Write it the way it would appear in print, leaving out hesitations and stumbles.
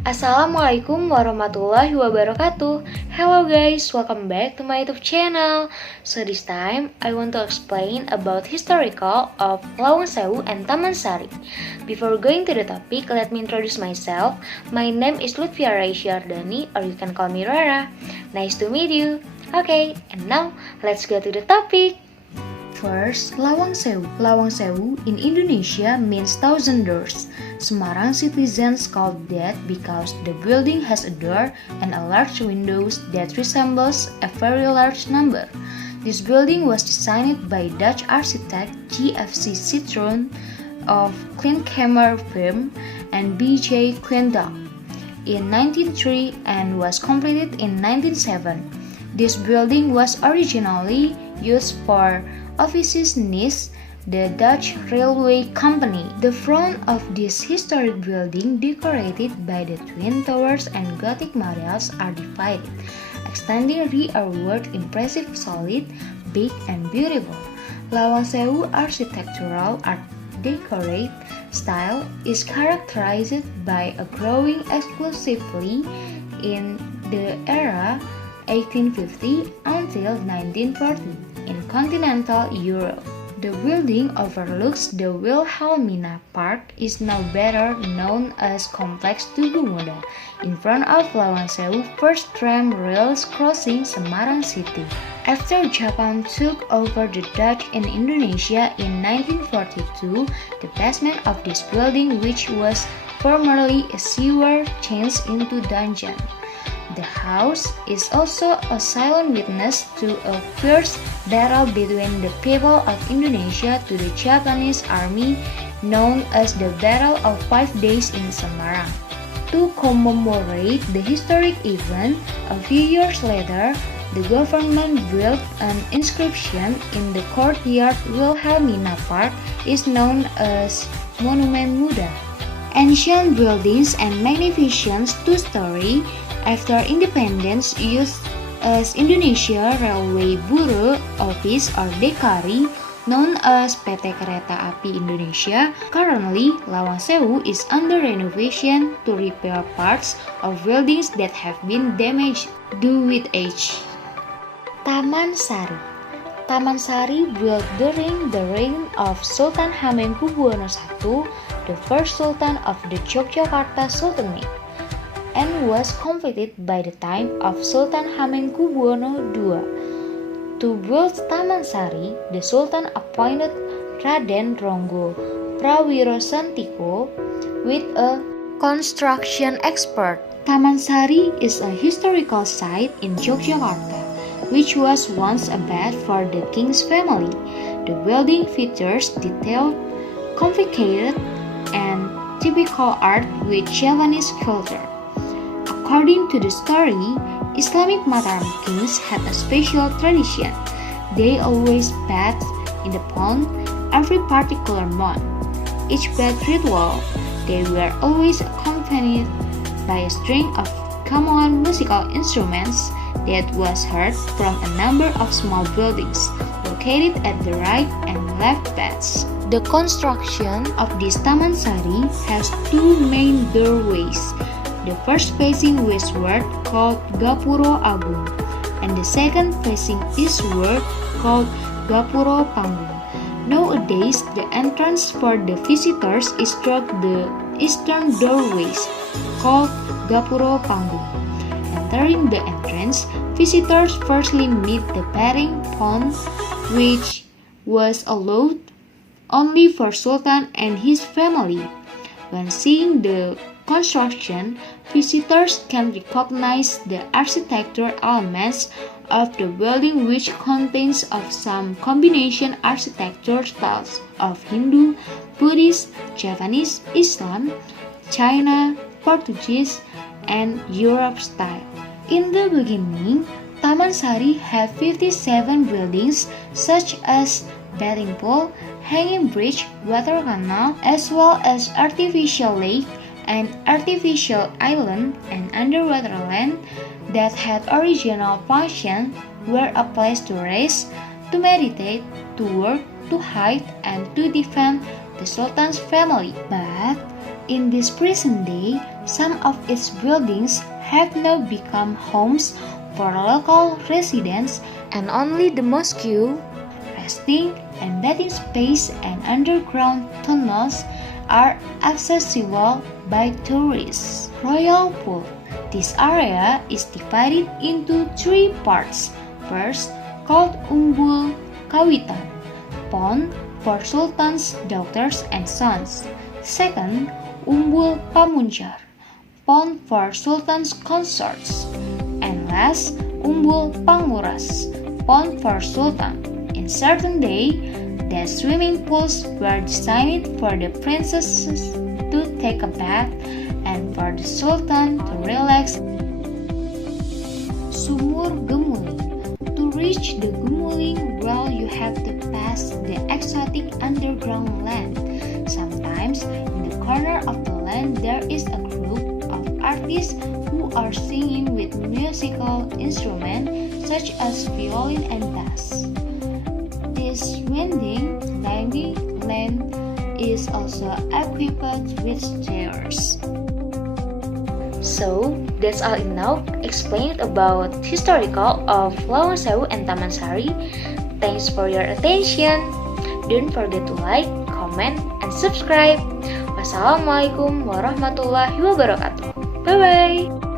Assalamualaikum warahmatullahi wabarakatuh. Hello guys, welcome back to my YouTube channel. So this time, I want to explain about historical of Lawang Sewu and Taman Sari. Before going to the topic, let me introduce myself. My name is Lutfia Raisyardani, or you can call me Rara. Nice to meet you. Okay, and now let's go to the topic. First, Lawang Sewu. Lawang Sewu in Indonesia means thousand doors. Semarang citizens called that because the building has a door and a large windows that resembles a very large number. This building was designed by Dutch architect GFC Citroen of Klinkhamer firm and B.J. Quendam in 1903 and was completed in 1907. This building was originally used for offices needs the Dutch Railway Company. The front of this historic building, decorated by the twin towers and Gothic models, are divided, extending rearward impressive, solid, big, and beautiful. Lawang Sewu architectural art decorate style is characterized by a growing exclusively in the era 1850 until 1940 in continental Europe. The building overlooks the Wilhelmina Park is now better known as Complex Tugu Muda, in front of Lawang Sewu first tram rails crossing Semarang City. After Japan took over the Dutch in Indonesia in 1942, the basement of this building, which was formerly a sewer, changed into dungeon. The house is also a silent witness to a fierce battle between the people of Indonesia to the Japanese army, known as the Battle of 5 Days in Semarang. To commemorate the historic event, a few years later, the government built an inscription in the courtyard Wilhelmina Park is known as Monumen Muda. Ancient buildings and magnificent two-story after independence used as Indonesia Railway Bureau Office or DKRI, known as PT Kereta Api Indonesia. Currently, Lawang Sewu is under renovation to repair parts of buildings that have been damaged due with age. Taman Sari. Taman Sari built during the reign of Sultan Hamengkubuwono I, the first Sultan of the Yogyakarta Sultanate, and was completed by the time of Sultan Hamengkubuwono II. To build Taman Sari, the Sultan appointed Raden Ronggo Prawirosantiko with a construction expert. Taman Sari is a historical site in Yogyakarta, which was once a bath for the king's family. The building features detailed, complicated, and typical art with Javanese culture. According to the story, Islamic Mataram kings had a special tradition. They always bathed in the pond every particular month. Each bath ritual, they were always accompanied by a string of gamelan musical instruments that was heard from a number of small buildings located at the right and left baths. The construction of this Taman Sari has two main doorways. The first facing westward called Gapuro Agung, and the second facing eastward called Gapuro Panggung. Nowadays, the entrance for the visitors is through the eastern doorways called Gapuro Panggung. Entering the entrance, visitors firstly meet the bathing pond, which was allowed only for Sultan and his family. When seeing the construction, visitors can recognize the architectural elements of the building, which contains of some combination architecture styles of Hindu, Buddhist, Japanese, Islam, China, Portuguese, and Europe style. In the beginning, Taman Sari had 57 buildings such as bathing pool, hanging bridge, water canal, as well as artificial lake, an artificial island, and underwater land that had original function were a place to rest, to meditate, to work, to hide, and to defend the Sultan's family. But In this present day, some of its buildings have now become homes for local residents, and only the mosque, resting and bathing space and underground tunnels are accessible by tourists. Royal Pool. This area is divided into 3 parts. First, called Umbul Kawitan, pond for sultans, daughters, and sons. Second, Umbul Pamunjar, pond for sultans' consorts. And last, Umbul Panguras, pond for sultan. In certain day, the swimming pools were designed for the princesses to take a bath and for the sultan to relax. Sumur Gemuling. To reach the Gemuling well, you have to pass the exotic underground land. Sometimes in the corner of the land there is a group of artists who are singing with musical instruments such as violin and bass. This winding, climbing land is also equipped with stairs. So, that's all in now explained about historical of Lawang Sewu and Taman Sari. Thanks for your attention. Don't forget to like, comment, and subscribe. Wassalamualaikum warahmatullahi wabarakatuh. Bye-bye.